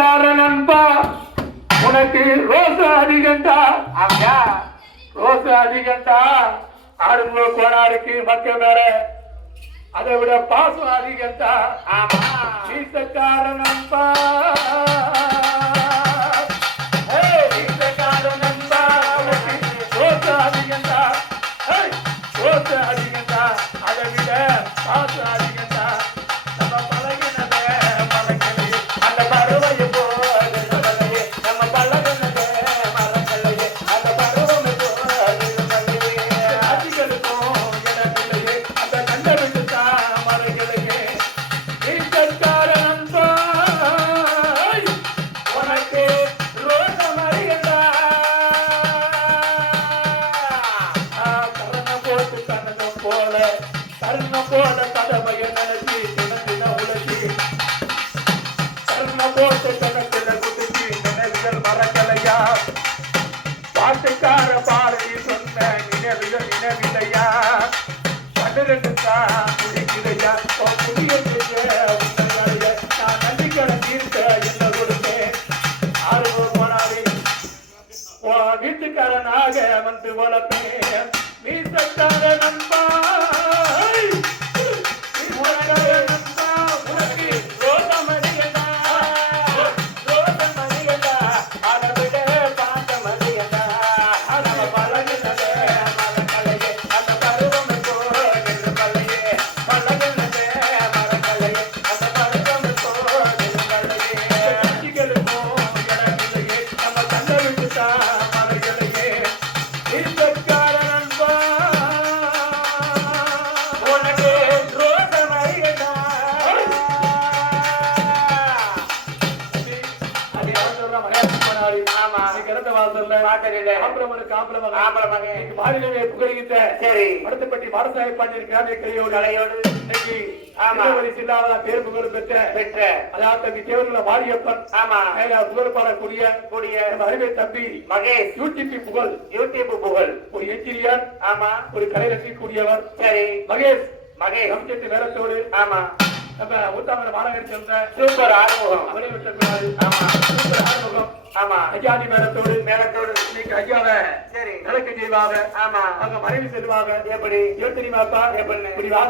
மீசக்கார நண்பா உனக்கு ரோச அதிகண்டா அப்படியா? ரோச அதிகண்டா ஆடுங்க கோனாருக்கு மக்க மேல. அதை விட பாசம் அதிகண்டா ஆமா. மீசக்கார நண்பா அதிகண்டா அதை விட பாசம் அதிகண்டா போல கருணம் போல கதவைய நினைச்சி தினத்தின உலகி. கருணம் போட்டு கணக்கில குடிச்சி நினைவுகள் மறக்கலையா? பாட்டுக்கார பாரதி சொன்ன நினைவுகள் நினைவில்லையா? பன்னிரண்டு தான் புதிய நான் என்ன கொடுத்தேன் ஆர்வம் போனாவே வீட்டுக்காரனாக வந்து வளர்ப்பேன் நீ நண்பா. போனாடி. ஆமா. கிடந்த வாசல்ல பார்த்ததில்லை. ஆம்பளமனுக்கு ஆம்பளமகன். ஆம்பளை மகன். இன்னைக்கு மாநிலமே சரி. படுத்தப்பட்டி கிராமிய கலையோடு ஆமா. சில்லாவதா பேர் புகழ் பெற்ற பெற்ற. அதாவது தம்பி தேவர்கள மாரியப்பன் ஆமா. புகழ் பாடக்கூடிய கூடிய அருமை தம்பி மகேஷ். யூடிபி புகழ். யூடியூப் புகழ். ஒரு என்ஜினியர் ஆமா. ஒரு கலை ரசிக்கக்கூடியவர். சரி. மகேஷ். மகேஷ். சப்ஜெக்ட் வேறத்தோடு ஆமா. நம்ம ஊத்தாமர மாநகர் சேர்ந்த சூப்பர் ஆறுமுகம். அவரை விட்டு ஐயாதி மேலத்தோடு மேலத்தோடு ஐயாவை சரி. நிலைக்கு செய்வாங்க. ஆமா. அவங்க மனைவி செல்வாங்க எப்படி? ஏன் தெரியுமாப்பா வாசல்